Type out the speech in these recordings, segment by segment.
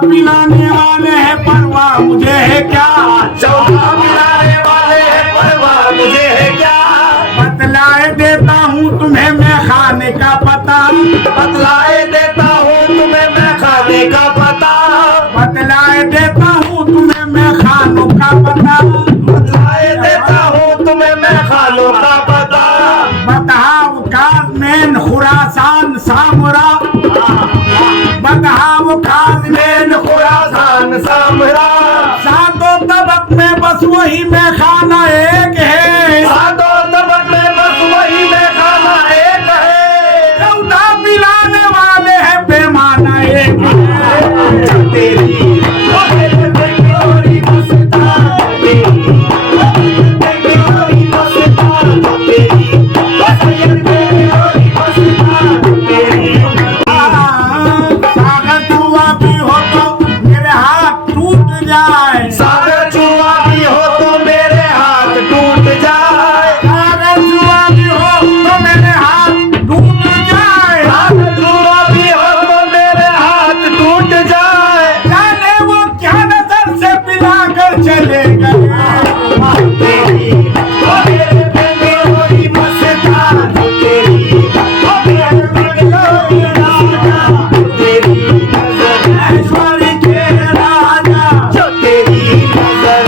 पिलाने वाले हैं परवाह मुझे है क्या, चौथा पिलाने वाले हैं परवाह मुझे है क्या। बतलाए देता हूँ तुम्हें मैं खाने का पता, बतलाए देता हूँ तुम्हें मैं खाने का पता। बतलाए देता हूँ तुम्हें मैं खानों का पता, बतलाए देता हूँ तुम्हें मैं खानों का पता। बतहाव काज़मेन खुरासान सामरा, बतहाव काज़मेन खुरासान सामरा। सातों तबक में बस वही में खाना एक है, सातों तबक में बस वही में खाना एक है। चौथा पिलाने वाले हैं पैमाना एक है। तेरी गोरी मस्तान, तेरी गोरी मस्तान, तेरी गोरी मस्तान, तेरी। सागर जुआ भी हो तो मेरे हाथ टूट जाए, सागर जुआ भी हो तो मेरे हाथ टूट जाए। सागर जुआ भी हो तो मेरे हाथ टूट जाए, सागर जुआ भी हो तो मेरे हाथ टूट जाए। जाने वो क्या नजर से पिला कर चले गए। तेरी मेरे गोरी मस्तान, तेरी गोरी मस्तान, तेरी ऐश्वर्य के राजा जो तेरी नजर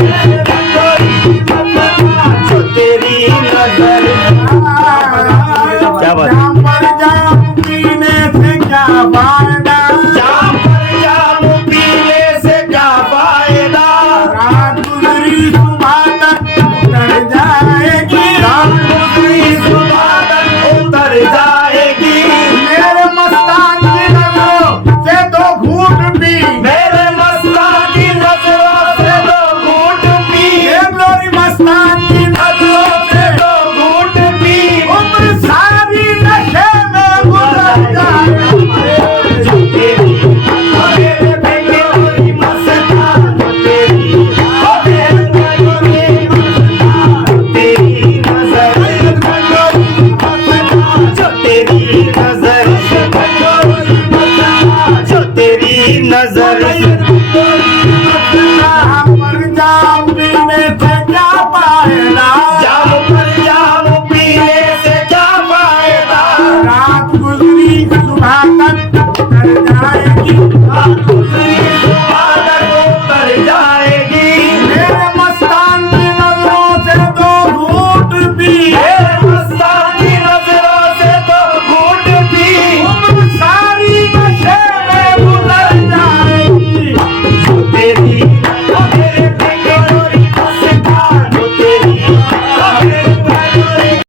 गोरी मस्तान, जो तेरी नजर। क्या बात? जाम पर जाम पीने से क्या फायदा, जाम पर जाम पीने से क्या फायदा। रात गुजरी सुबह तक उतर जाएगी, रात गुजरी सुबह तक उतर जाएगी। मेरे मस्तान की नजरों से दो घूंट पी, मेरे मस्तान की नजरों से दो घूंट पी। मेरी मस्तान की नजरों से दो घूंट पी। उम्र सारी नशे में गुजर जाएगी। जो तेरी मेरे गोरी मस्तान, तेरी गोरी मस्तान, तेरी नजर जो तेरी नजर जो तेरी नजर। जाम पर जाम पीने से क्या फायदा, जाम पर जाम पीने से क्या फायदा। रात गुजरी सुबह तक उतर जाएगी, रात गुजरी सुबह तक उतर जाएगी। मेरे मस्तान की नजरों से दो घूंट पी, मेरे मस्तान की नजरों से दो घूंट पी। उम्र सारी नशे में गुजर जाएगी। जो तेरी मेरे